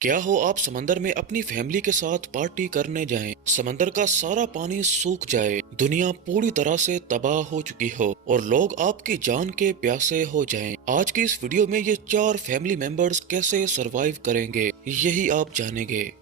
क्या हो आप समंदर में अपनी फैमिली के साथ पार्टी करने जाएं, समंदर का सारा पानी सूख जाए, दुनिया पूरी तरह से तबाह हो चुकी हो और लोग आपकी जान के प्यासे हो जाएं। आज की इस वीडियो में ये 4 फैमिली मेंबर्स कैसे सरवाइव करेंगे, यही आप जानेंगे।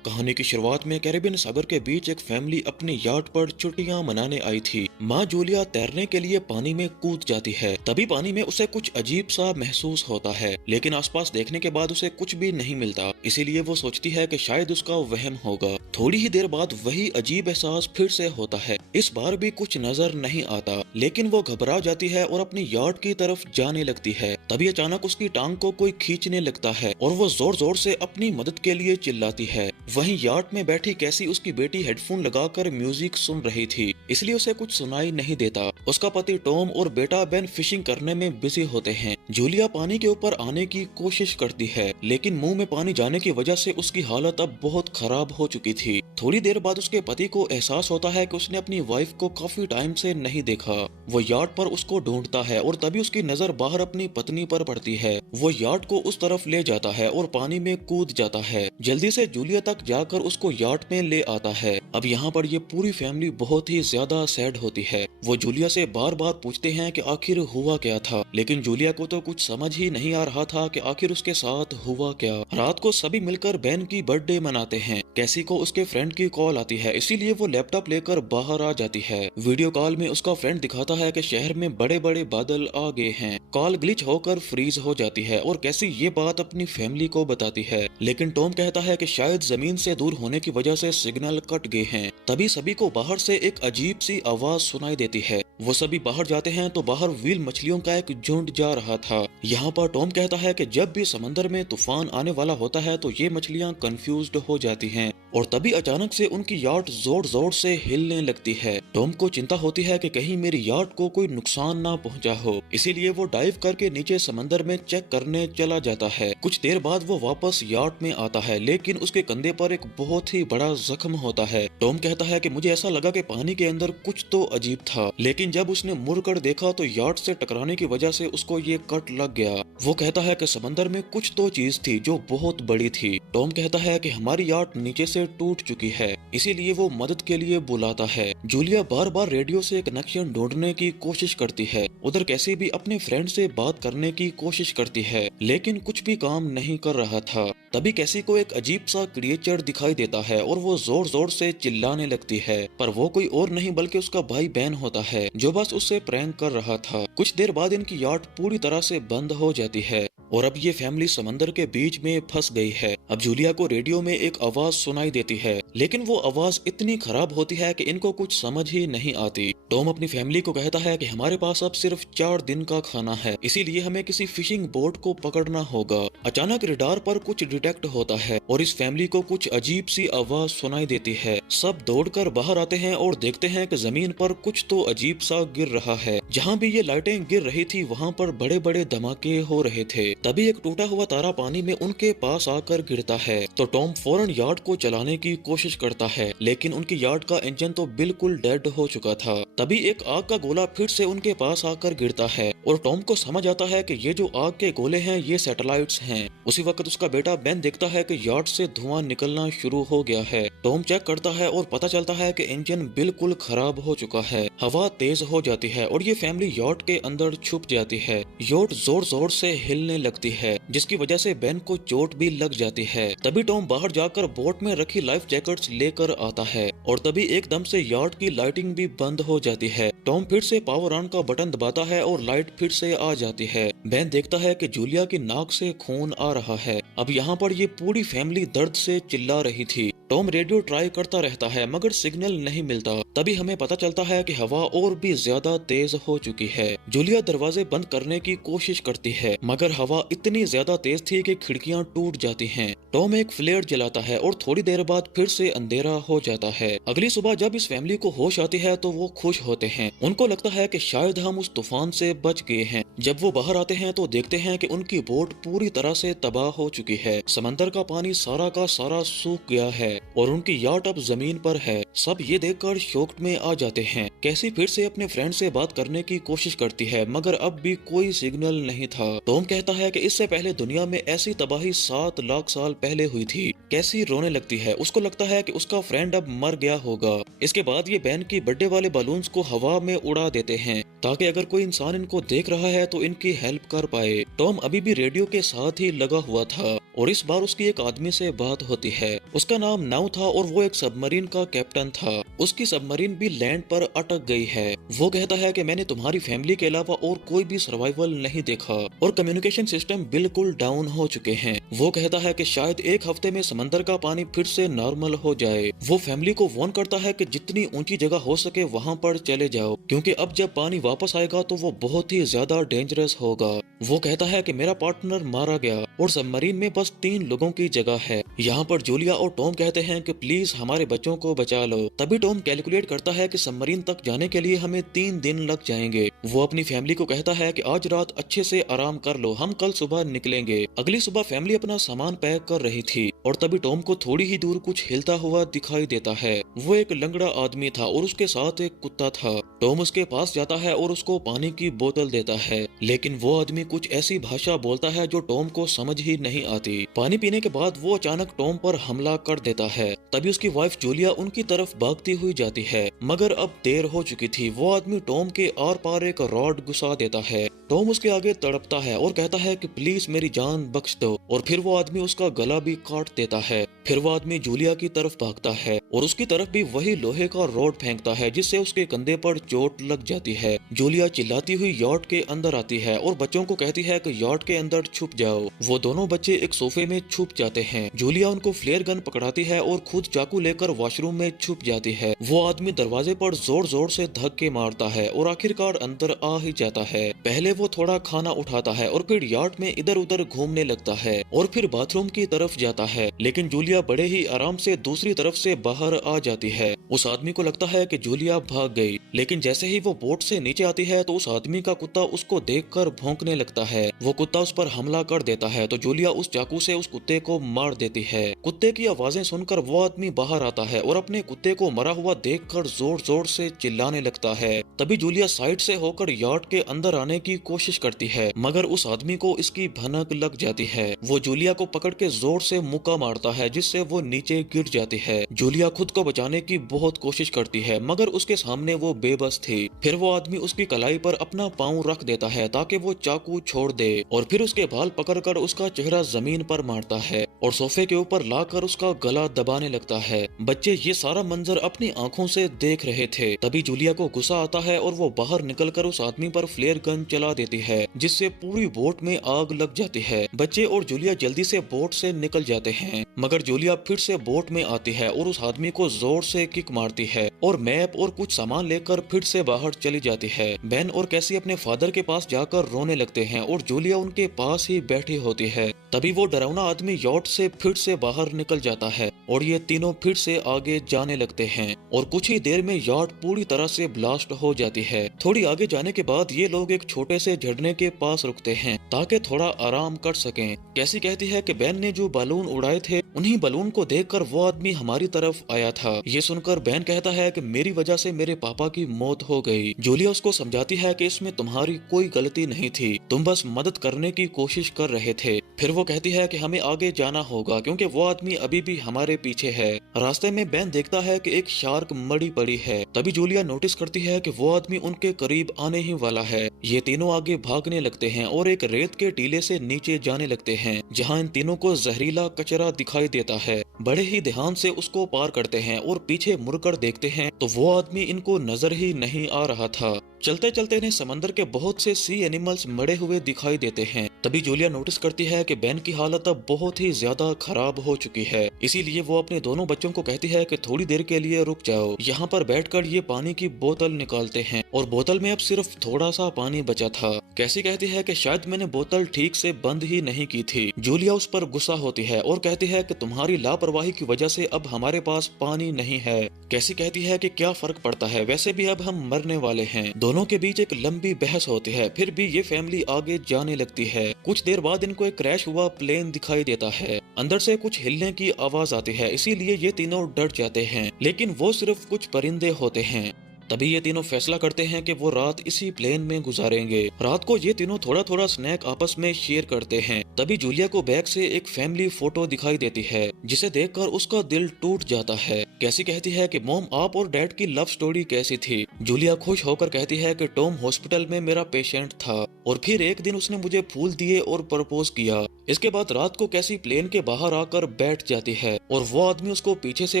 कहानी की शुरुआत में कैरेबियन सागर के बीच एक फैमिली अपनी याट पर छुट्टियां मनाने आई थी। माँ जूलिया तैरने के लिए पानी में कूद जाती है। तभी पानी में उसे कुछ अजीब सा महसूस होता है, लेकिन आसपास देखने के बाद उसे कुछ भी नहीं मिलता। इसीलिए वो सोचती है कि शायद उसका वहम होगा। थोड़ी ही देर बाद वही अजीब एहसास फिर से होता है। इस बार भी कुछ नजर नहीं आता, लेकिन वो घबरा जाती है और अपनी याट की तरफ जाने लगती है। तभी अचानक उसकी टांग को कोई खींचने लगता है और वो जोर जोर से अपनी मदद के लिए चिल्लाती है। वहीं यार्ड में बैठी कैसी उसकी बेटी हेडफोन लगाकर म्यूजिक सुन रही थी, इसलिए उसे कुछ सुनाई नहीं देता। उसका पति टॉम और बेटा बेन फिशिंग करने में बिजी होते हैं। जूलिया पानी के ऊपर आने की कोशिश करती है, लेकिन मुंह में पानी जाने की वजह से उसकी हालत अब बहुत खराब हो चुकी थी। थोड़ी देर बाद उसके पति को एहसास होता है कि उसने अपनी वाइफ को काफी टाइम से नहीं देखा। वो यार्ड पर उसको ढूंढता है और तभी उसकी नजर बाहर अपनी पत्नी पर पड़ती है। वो यार्ड को उस तरफ ले जाता है और पानी में कूद जाता है। जल्दी से जूलिया तक जाकर उसको यार्ड में ले आता है। अब यहाँ पर ये पूरी फैमिली बहुत ही ज्यादा सैड होती है। वो जूलिया से बार बार पूछते हैं कि आखिर हुआ क्या था, लेकिन जूलिया को तो कुछ समझ ही नहीं आ रहा था कि आखिर उसके साथ हुआ क्या। रात को सभी मिलकर बेन की बर्थडे मनाते हैं। कैसी को उसके फ्रेंड की कॉल आती है, इसीलिए वो लैपटॉप लेकर बाहर आ जाती है। वीडियो कॉल में उसका फ्रेंड दिखाता है कि शहर में बड़े बड़े बादल आ गए हैं। कॉल ग्लिच होकर फ्रीज हो जाती है और कैसी ये बात अपनी फैमिली को बताती है, लेकिन टॉम कहता है कि शायद जमीन से दूर होने की वजह से सिग्नल कट गए हैं। तभी सभी को बाहर से एक अजीब सी आवाज सुनाई देती है। वो सभी बाहर जाते हैं तो बाहर व्हील मछलियों का एक झुंड जा रहा था। यहाँ पर टॉम कहता है कि जब भी समंदर में तूफान आने वाला होता है तो ये मछलियाँ कंफ्यूज्ड हो जाती हैं और तभी अचानक से उनकी याट जोर जोर से हिलने लगती है। टॉम को चिंता होती है कि कहीं मेरी याट को कोई नुकसान ना पहुंचा हो, इसीलिए वो डाइव करके नीचे समंदर में चेक करने चला जाता है। कुछ देर बाद वो वापस याट में आता है, लेकिन उसके कंधे पर एक बहुत ही बड़ा जख्म होता है। टॉम कहता है कि मुझे ऐसा लगा कि पानी के अंदर कुछ तो अजीब था, लेकिन जब उसने मुड़कर देखा तो याट से टकराने की वजह से उसको ये कट लग गया। वो कहता है कि समंदर में कुछ तो चीज थी जो बहुत बड़ी थी। टॉम कहता है कि हमारी याट नीचे से टूट चुकी है, इसीलिए वो मदद के लिए बुलाता है। जूलिया बार बार रेडियो से कनेक्शन ढूंढने की कोशिश करती है। उधर कैसे भी अपने फ्रेंड से बात करने की कोशिश करती है, लेकिन कुछ भी काम नहीं कर रहा था। तभी कैसी को एक अजीब सा क्रिएचर दिखाई देता है और वो जोर जोर से चिल्लाने लगती है, पर वो कोई और नहीं बल्कि उसका भाई बेन होता है, जो बस उससे प्रैंक कर रहा था। कुछ देर बाद इनकी याट पूरी तरह से बंद हो जाती है और अब ये फैमिली समंदर के बीच में फंस गई है। अब जूलिया को रेडियो में एक आवाज सुनाई देती है, लेकिन वो आवाज इतनी खराब होती है कि इनको कुछ समझ ही नहीं आती। टॉम अपनी फैमिली को कहता है कि हमारे पास अब सिर्फ 4 दिन का खाना है, इसीलिए हमें किसी फिशिंग बोट को पकड़ना होगा। अचानक रडार पर कुछ डिटेक्ट होता है और इस फैमिली को कुछ अजीब सी आवाज सुनाई देती है। सब दौड़कर बाहर आते हैं और देखते हैं कि जमीन पर कुछ तो अजीब सा गिर रहा है। जहाँ भी ये लाइटें गिर रही थी वहाँ पर बड़े बड़े धमाके हो रहे थे। तभी एक टूटा हुआ तारा पानी में उनके पास आकर गिरता है तो टॉम फौरन यार्ड को चलाने की कोशिश करता है, लेकिन उनकी यार्ड का इंजन तो बिल्कुल डेड हो चुका था। तभी एक आग का गोला फिर से उनके पास आकर गिरता है और टॉम को समझ आता है कि ये जो आग के गोले हैं ये सैटेलाइट्स हैं। उसी वक्त उसका बेटा बेन देखता है कि यार्ड से धुआं निकलना शुरू हो गया है। टॉम चेक करता है और पता चलता है कि इंजन बिल्कुल खराब हो चुका है। हवा तेज हो जाती है और ये फैमिली यार्ड के अंदर छुप जाती है। यार्ड जोर जोर से हिलने लगती है, जिसकी वजह से बेन को चोट भी लग जाती है। तभी टॉम बाहर जाकर बोट में रखी लाइफ जैकेट्स लेकर आता है और तभी एकदम से यार्ड की लाइटिंग भी बंद हो जाती है। टॉम फिर से पावर ऑन का बटन दबाता है और लाइट फिर से आ जाती है। बेन देखता है कि जूलिया की नाक से खून आ रहा है। अब यहाँ पर ये पूरी फैमिली दर्द से चिल्ला रही थी। टॉम रेडियो ट्राई करता रहता है मगर सिग्नल नहीं मिलता। तभी हमें पता चलता है कि हवा और भी ज्यादा तेज हो चुकी है। जूलिया दरवाजे बंद करने की कोशिश करती है, मगर हवा इतनी ज्यादा तेज थी कि खिड़कियां टूट जाती हैं। टॉम एक फ्लेयर जलाता है और थोड़ी देर बाद फिर से अंधेरा हो जाता है। अगली सुबह जब इस फैमिली को होश आती है तो वो खुश होते हैं। उनको लगता है कि शायद हम उस तूफान से बच गए हैं। जब वो बाहर आते हैं तो देखते हैं कि उनकी बोट पूरी तरह से तबाह हो चुकी है। समंदर का पानी सारा का सारा सूख गया है और उनकी याट अब जमीन पर है। सब ये देखकर शॉक में आ जाते हैं। कैसी फिर से अपने फ्रेंड से बात करने की कोशिश करती है, मगर अब भी कोई सिग्नल नहीं था। टॉम कहता है है कि इससे पहले दुनिया में ऐसी तबाही 7 लाख साल पहले हुई थी। कैसी रोने लगती है, उसको लगता है कि उसका फ्रेंड अब मर गया होगा। इसके बाद ये बैन की बर्थडे वाले बलून्स को हवा में उड़ा देते हैं ताकि अगर कोई इंसान इनको देख रहा है तो इनकी हेल्प कर पाए। टॉम अभी भी रेडियो के साथ ही लगा हुआ था और इस बार उसकी एक आदमी से बात होती है। उसका नाम नाउ था और वो एक सबमरीन का कैप्टन था। उसकी सबमरीन भी लैंड पर अटक गई है। वो कहता है कि मैंने तुम्हारी फैमिली के अलावा और कोई भी सर्वाइवल नहीं देखा और कम्युनिकेशन सिस्टम बिल्कुल डाउन हो चुके हैं। वो कहता है कि शायद एक हफ्ते में समंदर का पानी फिर से नॉर्मल हो जाए। वो फैमिली को वार्न करता है कि जितनी ऊंची जगह हो सके वहाँ पर चले जाओ, क्योंकि अब जब पानी वापस आएगा तो वो बहुत ही ज्यादा डेंजरस होगा। वो कहता है कि मेरा पार्टनर मारा गया और सबमरीन में बस 3 लोगों की जगह है। यहाँ पर जूलिया और टॉम कहते हैं कि प्लीज हमारे बच्चों को बचा लो। तभी टॉम कैलकुलेट करता है कि सबमरीन तक जाने के लिए हमें 3 दिन लग जाएंगे। वो अपनी फैमिली को कहता है कि आज रात अच्छे से आराम कर लो, हम कल सुबह निकलेंगे। अगली सुबह फैमिली अपना सामान पैक कर रही थी और तभी टॉम को थोड़ी ही दूर कुछ हिलता हुआ दिखाई देता है। वो एक लंगड़ा आदमी था और उसके साथ एक कुत्ता था। टॉम उसके पास जाता है और उसको पानी की बोतल देता है, लेकिन वो आदमी कुछ ऐसी भाषा बोलता है जो टॉम को समझ ही नहीं आती। पानी पीने के बाद वो अचानक टॉम पर हमला कर देता है। तभी उसकी वाइफ जूलिया उनकी तरफ भागती हुई जाती है, मगर अब देर हो चुकी थी। वो आदमी टॉम के आर पार एक रॉड घुसा देता है। टॉम उसके आगे तड़पता है और कहता है कि प्लीज मेरी जान बख्श दो, और फिर वो आदमी उसका गला भी काट देता है। फिर वो आदमी जूलिया की तरफ भागता है और उसकी तरफ भी वही लोहे का रॉड फेंकता है, जिससे उसके कंधे पर चोट लग जाती है। जूलिया चिल्लाती हुई यार्ड के अंदर आती है और बच्चों को कहती है कि यार्ड के अंदर छुप जाओ। वो दोनों बच्चे एक सोफे में छुप जाते हैं। जूलिया उनको फ्लेयर गन पकड़ाती है और खुद चाकू लेकर वॉशरूम में छुप जाती है। वो आदमी दरवाजे पर जोर जोर से धक्के मारता है और आखिरकार अंदर आ ही जाता है। पहले वो थोड़ा खाना उठाता है और फिर यार्ड में इधर उधर घूमने लगता है और फिर बाथरूम की तरफ जाता है, लेकिन जूलिया बड़े ही आराम से दूसरी तरफ से बाहर आ जाती है। उस आदमी को लगता है कि जूलिया भाग गई, लेकिन जैसे ही वो बोट से नीचे आती है तो उस आदमी का कुत्ता उसको देखकर भौंकने लगता है। वो कुत्ता उस पर हमला कर देता है तो जूलिया उस चाकू से उस कुत्ते को मार देती है। कुत्ते की आवाजें सुनकर वो आदमी बाहर आता है और अपने कुत्ते को मरा हुआ देखकर जोर जोर से चिल्लाने लगता है। तभी जूलिया साइड से होकर यार्ड के अंदर आने की कोशिश करती है, मगर उस आदमी को इसकी भनक लग जाती है। वो जूलिया को पकड़ के जोर से मुक्का मारता है, जिससे वो नीचे गिर जाती है। जूलिया खुद को बचाने की बहुत कोशिश करती है, मगर उसके सामने वो बेबस थी। फिर वो आदमी उसकी कलाई पर अपना पाँव रख देता है ताकि वो चाकू छोड़ दे और फिर उसके बाल पकड़कर उसका चेहरा जमीन पर मारता है और सोफे के ऊपर लाकर उसका गला दबाने लगता है। बच्चे ये सारा मंजर अपनी आंखों से देख रहे थे। तभी जूलिया को गुस्सा आता है और वो बाहर निकलकर उस आदमी पर फ्लेयर गन चला देती है, जिससे पूरी बोट में आग लग जाती है। बच्चे और जूलिया जल्दी से बोट से निकल जाते हैं, मगर जूलिया फिर से बोट में आती है और उस आदमी को जोर से किक मारती है और मैप और कुछ सामान लेकर फिर से बाहर चली जाती है। बेन और कैसी अपने फादर के पास जाकर रोने लगते हैं और जूलिया उनके पास ही बैठी होती है। तभी वो डरावना आदमी यॉट से फिर से बाहर निकल जाता है और ये तीनों फिर से आगे जाने लगते हैं और कुछ ही देर में यॉट पूरी तरह से ब्लास्ट हो जाती है। थोड़ी आगे जाने के बाद ये लोग एक छोटे से झरने के पास रुकते हैं ताकि थोड़ा आराम कर सकें। कैसी कहती है कि बेन ने जो बलून उड़ाए थे उन्हीं बलून को देखकर वो आदमी हमारी तरफ आया था। ये सुनकर बेन कहता है कि मेरी वजह से मेरे पापा की मौत हो गई। जूलिया उसको समझाती है कि इसमें तुम्हारी कोई गलती नहीं थी, तुम बस मदद करने की कोशिश कर रहे थे। फिर वो कहती है कि हमें आगे जाना होगा क्योंकि वो आदमी अभी भी हमारे पीछे है। रास्ते में बेन देखता है कि एक शार्क मरी पड़ी है। तभी जूलिया नोटिस करती है कि वो आदमी उनके करीब आने ही वाला है। ये तीनों आगे भागने लगते हैं और एक रेत के टीले से नीचे जाने लगते हैं, जहाँ इन तीनों को जहरीला कचरा दिखाई देता है। बड़े ही ध्यान से उसको पार करते हैं और पीछे मुड़कर देखते हैं तो वो आदमी इनको नजर ही नहीं आ रहा था। चलते चलते इन्हें समंदर के बहुत से सी एनिमल्स मरे हुए दिखाई देते हैं। तभी जूलिया नोटिस करती है कि बेन की हालत अब बहुत ही ज्यादा खराब हो चुकी है, इसीलिए वो अपने दोनों बच्चों को कहती है कि थोड़ी देर के लिए रुक जाओ, यहाँ पर बैठकर ये पानी की बोतल निकालते हैं। और बोतल में अब सिर्फ थोड़ा सा पानी बचा था। कैसी कहती है कि शायद मैंने बोतल ठीक से बंद ही नहीं की थी। जूलिया उस पर गुस्सा होती है और कहती है कि तुम्हारी लापरवाही की वजह से अब हमारे पास पानी नहीं है। कैसी कहती है कि क्या फर्क पड़ता है, वैसे भी अब हम मरने वाले हैं। दोनों के बीच एक लंबी बहस होती है, फिर भी ये फैमिली आगे जाने लगती है। कुछ देर बाद इनको एक क्रैश हुआ प्लेन दिखाई देता है। अंदर से कुछ हिलने की आवाज आती है, इसीलिए ये तीनों डर जाते हैं, लेकिन वो सिर्फ कुछ परिंदे होते हैं। तभी ये तीनों फैसला करते हैं कि वो रात इसी प्लेन में गुजारेंगे। रात को ये तीनों थोड़ा थोड़ा स्नैक आपस में शेयर करते हैं। तभी जूलिया को बैग से एक फैमिली फोटो दिखाई देती है, जिसे देखकर उसका दिल टूट जाता है। कैसी कहती है कि मॉम, आप और डैड की लव स्टोरी कैसी थी। जूलिया खुश होकर कहती है कि टॉम हॉस्पिटल में मेरा पेशेंट था और फिर एक दिन उसने मुझे फूल दिए और प्रपोज किया। इसके बाद रात को कैसी प्लेन के बाहर आकर बैठ जाती है और वो आदमी उसको पीछे से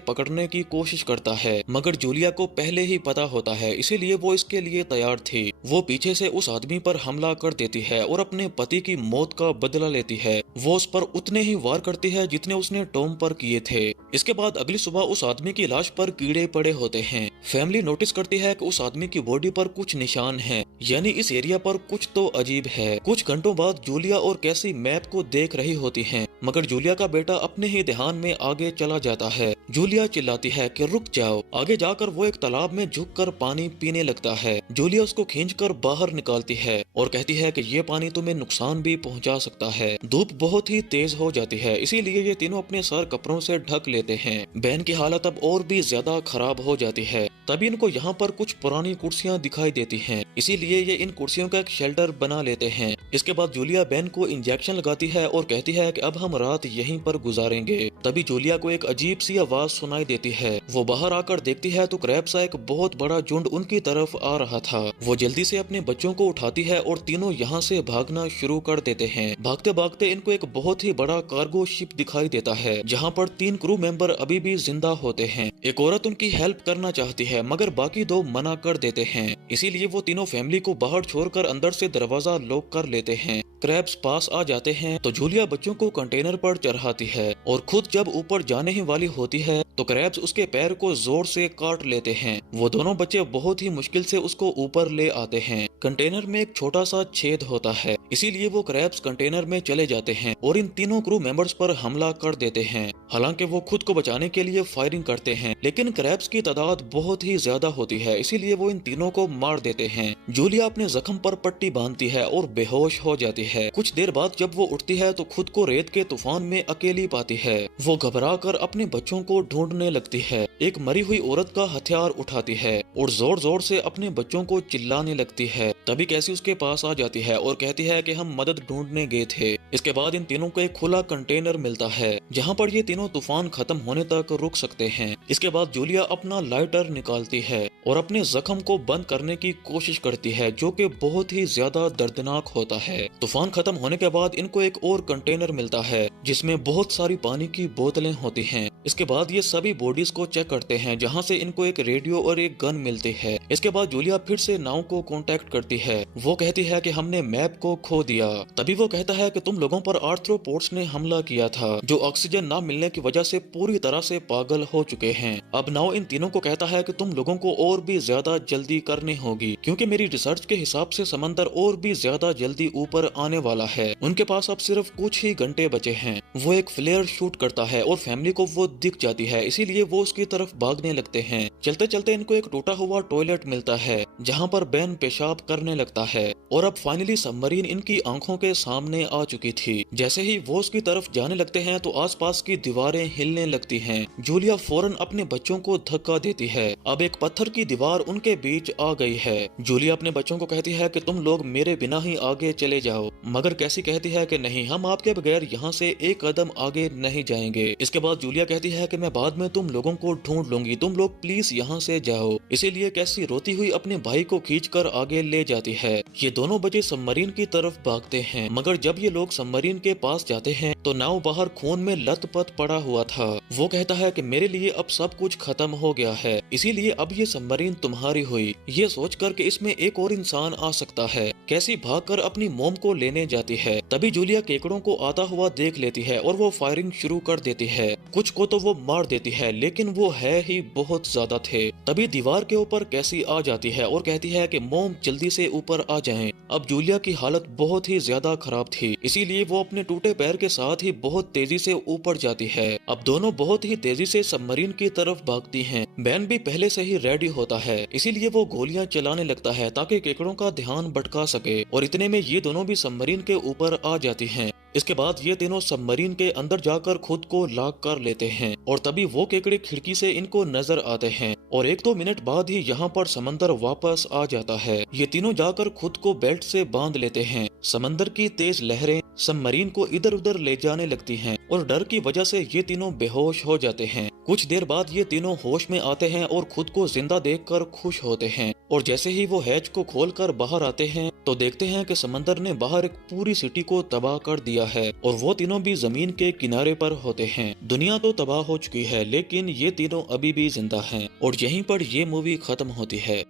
पकड़ने की कोशिश करता है, मगर जूलिया को पहले ही पता होता है, इसीलिए वो इसके लिए तैयार थी। वो पीछे से उस आदमी पर हमला कर देती है और अपने पति की मौत का बदला लेती है। वो उस पर उतने ही वार करती है जितने उसने टॉम पर किए थे। इसके बाद अगली सुबह उस आदमी की लाश पर कीड़े पड़े होते हैं। फैमिली नोटिस करती है कि उस आदमी की बॉडी पर कुछ निशान हैं, यानी इस एरिया पर कुछ तो अजीब है। कुछ घंटों बाद जूलिया और कैसी मैप को देख रही होती हैं, मगर जूलिया का बेटा अपने ही ध्यान में आगे चला जाता है। जूलिया चिल्लाती है कि रुक जाओ। आगे जाकर वो एक तालाब में झुककर पानी पीने लगता है। जूलिया उसको खींचकर बाहर निकालती है और कहती है कि ये पानी तुम्हें नुकसान भी पहुंचा सकता है। धूप बहुत ही तेज हो जाती है, इसीलिए ये तीनों अपने सर कपड़ों से ढक लेते हैं। बहन की हालत अब और भी ज्यादा खराब हो जाती है। तभी इनको यहाँ पर कुछ पुरानी कुर्सियाँ दिखाई देती हैं, इसीलिए ये इन कुर्सियों का एक शेल्टर बना लेते हैं। इसके बाद जूलिया बहन को इंजेक्शन लगाती है और कहती है कि अब हम रात यहीं पर गुजारेंगे। तभी जूलिया को एक अजीब सी आवाज सुनाई देती है। वो बाहर आकर देखती है तो क्रैब्स का एक बहुत बड़ा झुंड उनकी तरफ आ रहा था। वो जल्दी से अपने बच्चों को उठाती है और तीनों यहाँ से भागना शुरू कर देते हैं। भागते भागते इनको एक बहुत ही बड़ा कार्गो शिप दिखाई देता है, जहाँ पर 3 क्रू मेंबर अभी भी जिंदा होते हैं। एक औरत उनकी हेल्प करना चाहती है, मगर बाकी 2 मना कर देते हैं। इसीलिए वो तीनों फैमिली को बाहर छोड़कर अंदर से दरवाजा लॉक कर लेते हैं। क्रैब्स पास आ जाते हैं तो जूलिया बच्चों को कंटेनर पर चढ़ाती है और खुद जब ऊपर जाने ही वाली होती है तो क्रैब्स उसके पैर को जोर से काट लेते हैं। वो दोनों बच्चे बहुत ही मुश्किल से उसको ऊपर ले आते हैं। कंटेनर में एक छोटा सा छेद होता है, इसीलिए वो क्रैब्स कंटेनर में चले जाते हैं और इन तीनों क्रू मेंबर्स पर हमला कर देते हैं। हालांकि वो खुद को बचाने के लिए फायरिंग करते हैं, लेकिन क्रैब्स की तादाद बहुत ही ज्यादा होती है, इसीलिए वो इन तीनों को मार देते हैं। जूलिया अपने जख्म पर पट्टी बांधती है और बेहोश हो जाती है। कुछ देर बाद जब वो उठती है तो खुद को रेत के तूफान में अकेली पाती है। वो घबरा कर अपने बच्चों को ढूंढने लगती है। एक मरी हुई औरत का हथियार उठाती है और जोर जोर से अपने बच्चों को चिल्लाने लगती है। तभी कैसी उसके पास आ जाती है और कहती है कि हम मदद ढूंढने गए थे। इसके बाद इन तीनों को एक खुला कंटेनर मिलता है, जहाँ पर ये तीनों तूफान खत्म होने तक रुक सकते हैं। इसके बाद जूलिया अपना लाइटर निकालती है और अपने जख्म को बंद करने की कोशिश करती है, जो कि बहुत ही ज्यादा दर्दनाक होता है। तूफान खत्म होने के बाद इनको एक और कंटेनर मिलता है, जिसमें बहुत सारी पानी की बोतलें होती हैं। इसके बाद ये सभी बॉडीज को चेक करते हैं, जहाँ से इनको एक रेडियो और एक गन मिलती है। इसके बाद जूलिया फिर से नाव को कांटेक्ट करती है। वो कहती है कि हमने मैप को खो दिया। तभी वो कहता है कि तुम लोगों पर आर्थ्रोपोड्स ने हमला किया था, जो ऑक्सीजन न मिलने की वजह से पूरी तरह से पागल हो चुके हैं। अब नाव इन तीनों को कहता है कि तुम लोगों को और भी ज्यादा जल्दी करनी होगी, क्योंकि मेरी रिसर्च के हिसाब से समंदर और भी ज्यादा जल्दी ऊपर आने वाला है। उनके पास अब सिर्फ कुछ ही घंटे बचे हैं। वो एक फ्लेयर शूट करता है और फैमिली को वो दिख जाती है, इसीलिए वो उसकी तरफ भागने लगते हैं। चलते चलते इनको एक टूटा हुआ टॉयलेट मिलता है, जहाँ पर बेन पेशाब करने लगता है और अब फाइनली सबमरीन इनकी आंखों के सामने आ चुकी थी। जैसे ही वो उसकी तरफ जाने लगते हैं तो आसपास की दीवारें हिलने लगती हैं। जूलिया फौरन अपने बच्चों को धक्का देती है। अब एक पत्थर की दीवार उनके बीच आ गई है। जूलिया अपने बच्चों को कहती है कि तुम लोग मेरे बिना ही आगे चले जाओ, मगर कैसी कहती है कि नहीं, हम आपके बगैर यहाँ से एक कदम आगे नहीं जाएंगे। इसके बाद जूलिया कहती है कि मैं बाद में तुम लोगों को ढूंढ लूंगी, तुम लोग प्लीज यहाँ से जाओ। इसीलिए कैसी रोती हुई अपने भाई को खींचकर आगे ले जाती है। ये दोनों बच्चे सबमरीन की तरफ भागते हैं, मगर जब ये लोग सबमरीन के पास जाते हैं तो नाव बाहर खून में लथपथ पड़ा हुआ था। वो कहता है कि मेरे लिए अब सब कुछ खत्म हो गया है, इसीलिए अब ये सबमरीन तुम्हारी हुई। ये सोचकर कि इसमें एक और इंसान आ सकता है, कैसी भागकर अपनी मोम को लेने जाती है। तभी जूलिया केकड़ों को आता हुआ देख लेती है और वो फायरिंग शुरू कर देती है। कुछ को तो वो मार देती है, लेकिन वो है ही बहुत ज्यादा थे। तभी दीवार के ऊपर कैसी आ जाती है और कहती है कि मोम जल्दी जल्दी से ऊपर आ जाएं। अब जूलिया की हालत बहुत ही ज्यादा खराब थी, इसीलिए वो अपने टूटे पैर के साथ ही बहुत तेजी से ऊपर जाती है। अब दोनों बहुत ही तेजी से सबमरीन की तरफ भागती हैं। बेन भी पहले से ही रेडी होता है, इसीलिए वो गोलियां चलाने लगता है ताकि केकड़ों का ध्यान भटका सके। और इतने में ये दोनों भी सबमरीन के ऊपर आ जाती हैं। इसके बाद ये तीनों सबमरीन के अंदर जाकर खुद को लॉक कर लेते हैं और तभी वो केकड़े खिड़की से इनको नजर आते हैं और 1-2 मिनट बाद ही यहाँ पर समंदर वापस आ जाता है। ये तीनों जाकर खुद को बेल्ट से बांध लेते हैं। समंदर की तेज लहरें सबमरीन को इधर उधर ले जाने लगती हैं और डर की वजह से ये तीनों बेहोश हो जाते हैं। कुछ देर बाद ये तीनों होश में आते हैं और खुद को जिंदा देखकर खुश होते हैं। और जैसे ही वो हैच को खोलकर बाहर आते हैं तो देखते हैं कि समंदर ने बाहर एक पूरी सिटी को तबाह कर दिया है और वो तीनों भी जमीन के किनारे पर होते हैं। दुनिया तो तबाह हो चुकी है, लेकिन ये तीनों अभी भी जिंदा हैं। और यहीं पर ये मूवी खत्म होती है।